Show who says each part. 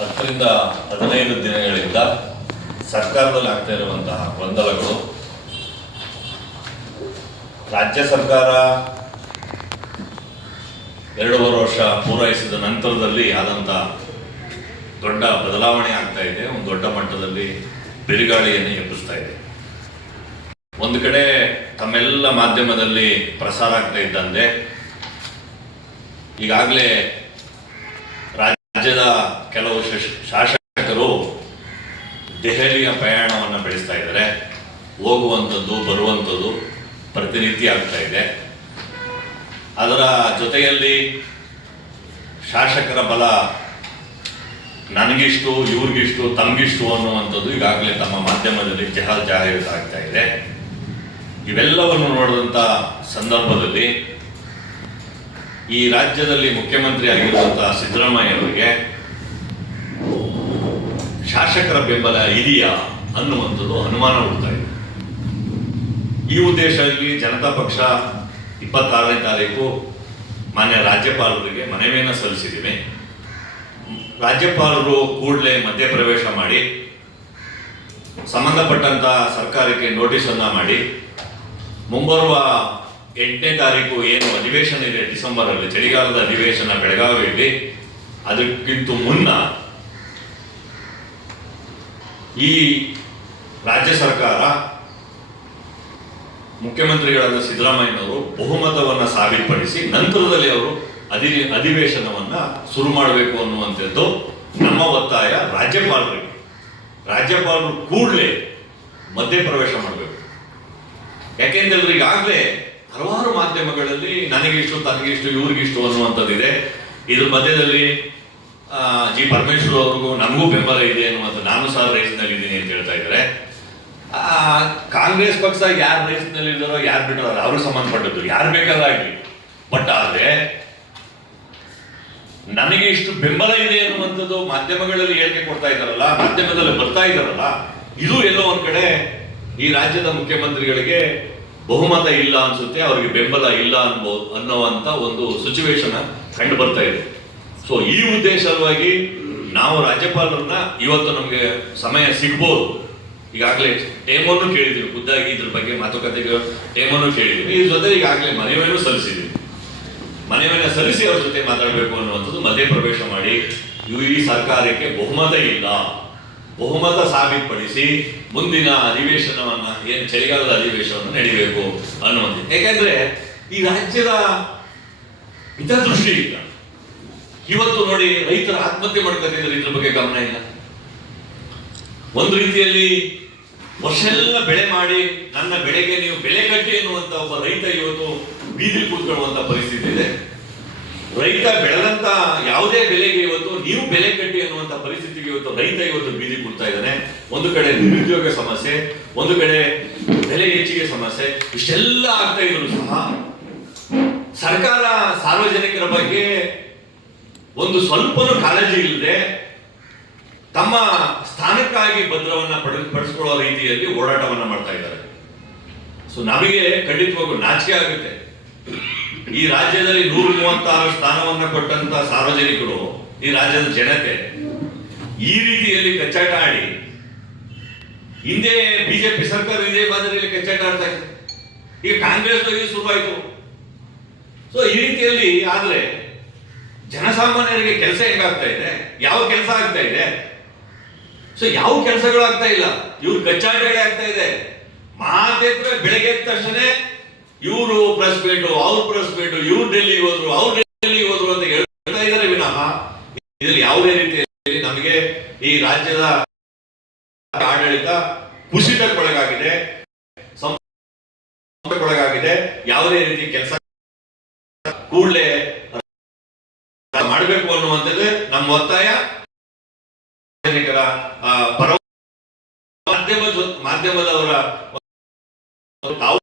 Speaker 1: ಹತ್ತರಿಂದ ಹದಿನೈದು ದಿನಗಳಿಂದ ಸರ್ಕಾರದಲ್ಲಿ ಆಗ್ತಾ ಇರುವಂತಹ ಗೊಂದಲಗಳು. ರಾಜ್ಯ ಸರ್ಕಾರ ಎರಡೂವರೆ ವರ್ಷ ಪೂರೈಸಿದ ನಂತರದಲ್ಲಿ ಆದಂಥ ದೊಡ್ಡ ಬದಲಾವಣೆ ಆಗ್ತಾ ಇದೆ. ಒಂದು ದೊಡ್ಡ ಮಟ್ಟದಲ್ಲಿ ಬಿರುಗಾಳಿಯನ್ನು ಎಬ್ಬಿಸ್ತಾ ಇದೆ. ಒಂದು ಕಡೆ ತಮ್ಮೆಲ್ಲ ಮಾಧ್ಯಮದಲ್ಲಿ ಪ್ರಸಾರ ಆಗ್ತಾ ಇದ್ದಂತೆ, ಈಗಾಗಲೇ ರಾಜ್ಯದ ಕೆಲವು ಶಾಸಕರು ದೆಹಲಿಯ ಪ್ರಯಾಣವನ್ನು ಬೆಳೆಸ್ತಾ ಇದ್ದಾರೆ. ಹೋಗುವಂಥದ್ದು, ಬರುವಂಥದ್ದು ಪ್ರತಿನಿತ್ಯ ಆಗ್ತಾ ಇದೆ. ಅದರ ಜೊತೆಯಲ್ಲಿ ಶಾಸಕರ ಬಲ ನನಗಿಷ್ಟು, ಇವ್ರಿಗಿಷ್ಟು, ತಮಗಿಷ್ಟು ಅನ್ನುವಂಥದ್ದು ಈಗಾಗಲೇ ತಮ್ಮ ಮಾಧ್ಯಮದಲ್ಲಿ ಜಹ ಜಾಹೀರಾತು ಆಗ್ತಾ ಇದೆ. ಇವೆಲ್ಲವನ್ನು ನೋಡಿದಂಥ ಸಂದರ್ಭದಲ್ಲಿ ಈ ರಾಜ್ಯದಲ್ಲಿ ಮುಖ್ಯಮಂತ್ರಿ ಆಗಿರುವಂತಹ ಸಿದ್ದರಾಮಯ್ಯ ಅವರಿಗೆ ಶಾಸಕರ ಬೆಂಬಲ ಇದೆಯಾ ಅನ್ನುವಂಥದ್ದು ಅನುಮಾನ ಹುಡ್ತಾ ಇದೆ. ಈ ಉದ್ದೇಶದಲ್ಲಿ ಜನತಾ ಪಕ್ಷ ಇಪ್ಪತ್ತಾರನೇ ತಾರೀಕು ಮಾನ್ಯ ರಾಜ್ಯಪಾಲರಿಗೆ ಮನವಿಯನ್ನು ಸಲ್ಲಿಸಿದ್ದೀವಿ. ರಾಜ್ಯಪಾಲರು ಕೂಡಲೇ ಮಧ್ಯಪ್ರವೇಶ ಮಾಡಿ ಸಂಬಂಧಪಟ್ಟಂತಹ ಸರ್ಕಾರಕ್ಕೆ ನೋಟಿಸ್ ಅನ್ನ ಮಾಡಿ ಮುಂಬರುವ ಎಂಟನೇ ತಾರೀಕು ಏನು ಅಧಿವೇಶನ ಇದೆ? ಡಿಸೆಂಬರ್ ಅಲ್ಲಿ ಚಳಿಗಾಲದ ಅಧಿವೇಶನ ಬೆಳಗಾವಿಯಲ್ಲಿ. ಅದಕ್ಕಿಂತ ಮುನ್ನ ಈ ರಾಜ್ಯ ಸರ್ಕಾರ ಮುಖ್ಯಮಂತ್ರಿಗಳಾದ ಸಿದ್ದರಾಮಯ್ಯನವರು ಬಹುಮತವನ್ನ ಸಾಬೀತುಪಡಿಸಿ ನಂತರದಲ್ಲಿ ಅವರು ಅಧಿ, ಅಧಿವೇಶನವನ್ನು ಶುರು ಮಾಡಬೇಕು ಅನ್ನುವಂಥದ್ದು ನಮ್ಮ ಒತ್ತಾಯ ರಾಜ್ಯಪಾಲರಿಗೆ. ರಾಜ್ಯಪಾಲರು ಕೂಡಲೇ ಮಧ್ಯಪ್ರವೇಶ ಮಾಡಬೇಕು. ಯಾಕೆಂದ್ರೆ ಈಗಾಗಲೇ ಹಲವಾರು ಮಾಧ್ಯಮಗಳಲ್ಲಿ ನನಗಿಷ್ಟು ತನಗಿಷ್ಟು ಇವ್ರಿಗಿಷ್ಟು ಅನ್ನುವಂಥದ್ದಿದೆ. ಇದ್ರ ಮಧ್ಯದಲ್ಲಿ ಜಿ ಪರಮೇಶ್ವರ್ ಅವ್ರಿಗೂ ನನಗೂ ಬೆಂಬಲ ಇದೆ ಅನ್ನುವಂಥ, ನಾನು ಸಹ ರೇಸ್ನಲ್ಲಿ ಇದ್ದೀನಿ ಅಂತ ಹೇಳ್ತಾ ಇದ್ದಾರೆ. ಕಾಂಗ್ರೆಸ್ ಪಕ್ಷ ಯಾರು ರೇಸ್ನಲ್ಲಿ ಇದ್ದಾರೋ, ಯಾರು ಬಿಟ್ಟಾರ ಅವ್ರು ಸಂಬಂಧಪಟ್ಟದ್ದು. ಯಾರು ಬೇಕಾದಾಗಲಿ ಬಟ್ ಆದ್ರೆ, ನನಗೆ ಇಷ್ಟು ಬೆಂಬಲ ಇದೆ ಅನ್ನುವಂಥದ್ದು ಮಾಧ್ಯಮಗಳಲ್ಲಿ ಹೇಳಿಕೆ ಕೊಡ್ತಾ ಇದ್ದಾರಲ್ಲ, ಮಾಧ್ಯಮದಲ್ಲಿ ಬರ್ತಾ ಇದ್ದಾರಲ್ಲ, ಇದು ಎಲ್ಲೋ ಒಂದ್ ಕಡೆ ಈ ರಾಜ್ಯದ ಮುಖ್ಯಮಂತ್ರಿಗಳಿಗೆ ಬಹುಮತ ಇಲ್ಲ ಅನ್ಸುತ್ತೆ, ಅವರಿಗೆ ಬೆಂಬಲ ಇಲ್ಲ ಅನ್ಬೋ ಅನ್ನೋವಂಥ ಒಂದು ಸಿಚುವೇಶನ್ ಕಂಡು ಬರ್ತಾ ಇದೆ. ಸೊ ಈ ಉದ್ದೇಶ ಸಲುವಾಗಿ ನಾವು ರಾಜ್ಯಪಾಲರನ್ನ ಇವತ್ತು ನಮಗೆ ಸಮಯ ಸಿಗ್ಬೋದು. ಈಗಾಗಲೇ ಟೇಮನ್ನು ಕೇಳಿದ್ರು ಖುದ್ದಾಗಿ ಇದ್ರ ಬಗ್ಗೆ ಮಾತುಕತೆಗೆ ಟೇಮನ್ನು ಕೇಳಿದ್ದೀವಿ ಇದ್ರ ಜೊತೆ ಈಗಾಗಲೇ ಮನವಿಯನ್ನು ಸಲ್ಲಿಸಿದ್ವಿ. ಮನೆಯವನ್ನ ಸಲ್ಲಿಸಿ ಅವ್ರ ಜೊತೆ ಮಾತಾಡಬೇಕು ಅನ್ನುವಂಥದ್ದು ಮಧ್ಯಪ್ರವೇಶ ಮಾಡಿ ಇವು ಈ ಸರ್ಕಾರಕ್ಕೆ ಬಹುಮತ ಇಲ್ಲ. ಬಹುಮತ ಸಾಬೀತುಪಡಿಸಿ ಮುಂದಿನ ಅಧಿವೇಶನವನ್ನ, ಏನು ಚಳಿಗಾಲದ ಅಧಿವೇಶನವನ್ನು ನಡಿಬೇಕು ಅನ್ನುವಂಥದ್ದು. ಯಾಕೆಂದ್ರೆ ಈ ರಾಜ್ಯದ ಹಿತದೃಷ್ಟಿಯಿಂದ ಇವತ್ತು ನೋಡಿ ರೈತರ ಆತ್ಮಹತ್ಯೆ ಮಾಡ್ಕೊತಿದ್ರೆ ಇದ್ರ ಬಗ್ಗೆ ಗಮನ ಇಲ್ಲ. ಒಂದು ರೀತಿಯಲ್ಲಿ ವರ್ಷ ಎಲ್ಲ ಬೆಳೆ ಮಾಡಿ ನನ್ನ ಬೆಳೆಗೆ ನೀವು ಬೆಳೆ ಕಟ್ಟಿ ಎನ್ನುವಂತ ಒಬ್ಬ ರೈತ ಇವತ್ತು ಬೀದಿ ಕೂತ್ಕೊಳ್ಳುವಂತ ಪರಿಸ್ಥಿತಿ ಇದೆ. ರೈತ ಬೆಳೆದಂತ ಯಾವುದೇ ಬೆಲೆಗೆ ಇವತ್ತು ನೀವು ಬೆಲೆ ಕಟ್ಟಿ ಅನ್ನುವಂತ ಪರಿಸ್ಥಿತಿಗೆ ಇವತ್ತು ರೈತ ಇವತ್ತು ಬೀದಿ ಕೊಡ್ತಾ ಇದ್ದಾನೆ. ಒಂದು ಕಡೆ ನಿರುದ್ಯೋಗ ಸಮಸ್ಯೆ, ಒಂದು ಕಡೆ ಬೆಲೆ ಹೆಚ್ಚಿಗೆ ಸಮಸ್ಯೆ, ಇಷ್ಟೆಲ್ಲ ಆಗ್ತಾ ಇದ್ರು ಸಹ ಸರ್ಕಾರ ಸಾರ್ವಜನಿಕರ ಬಗ್ಗೆ ಒಂದು ಸ್ವಲ್ಪನೂ ಕಾಳಜಿ ಇಲ್ಲದೆ ತಮ್ಮ ಸ್ಥಾನಕ್ಕಾಗಿ ಭದ್ರವನ್ನ ಪಡೆ- ಪಡಿಸ್ಕೊಳ್ಳೋ ರೀತಿಯಲ್ಲಿ ಓಡಾಟವನ್ನ ಮಾಡ್ತಾ ಇದ್ದಾರೆ. ಸೊ ನಮಗೆ ಖಂಡಿತವಾಗೂ ನಾಚಿಕೆ ಆಗುತ್ತೆ. ಈ ರಾಜ್ಯದಲ್ಲಿ ನೂರ ಮೂವತ್ತಾರು ಸ್ಥಾನವನ್ನು ಕೊಟ್ಟಂತ ಸಾರ್ವಜನಿಕರು ಈ ರಾಜ್ಯದ ಜನತೆ ಈ ರೀತಿಯಲ್ಲಿ ಕಚ್ಚಾಟ ಆಡಿ ಹಿಂದೆ ಬಿಜೆಪಿ ಸರ್ಕಾರ ಇದೇ ಮಾದರಿಯಲ್ಲಿ ಕಚ್ಚಾಟ ಆಡ್ತಾ ಇತ್ತು. ಈಗ ಕಾಂಗ್ರೆಸ್ ಶುರುವಾಯಿತು. ಸೊ ಈ ರೀತಿಯಲ್ಲಿ ಆದ್ರೆ ಜನಸಾಮಾನ್ಯರಿಗೆ ಕೆಲಸ ಹೇಗಾಗ್ತಾ ಇದೆ? ಯಾವ ಕೆಲಸ ಆಗ್ತಾ ಇದೆ? ಸೊ ಯಾವ ಕೆಲಸಗಳು ಆಗ್ತಾ ಇಲ್ಲ? ಇವ್ರು ಕಚ್ಚಾಟಗಳೇ ಆಗ್ತಾ ಇದೆ. ಮಾತೆತ್ರ ಬೆಳಗ್ಗೆ ತಕ್ಷಣ ಇವರು ಪ್ರೆಸ್ ಮೀಟು ಅವ್ರು ಪ್ರೆಸ್ ಮೀಟು ಇವ್ರು ಡೆಲ್ಲಿ ಹೋದ್ರು, ಅವ್ರು ಡೆಲ್ಲಿ ಹೋದ್ರು ಅಂತ ಹೇಳ್ತಾ ಇದ್ದಾರೆ ವಿನಃ. ಇದ್ರಲ್ಲಿ ಯಾವುದೇ ರೀತಿಯಲ್ಲಿ ನಮಗೆ ಈ ರಾಜ್ಯದ ಆಡಳಿತ ಕುಸಿತಕ್ಕೊಳಗಾಗಿದೆ ಒಳಗಾಗಿದೆ ಯಾವುದೇ ರೀತಿ ಕೆಲಸ ಕೂಡಲೇ ಮಾಡಬೇಕು ಅನ್ನುವಂಥದ್ದು ನಮ್ಮ ಒತ್ತಾಯ. ಮಾಧ್ಯಮದವರ ತಾವು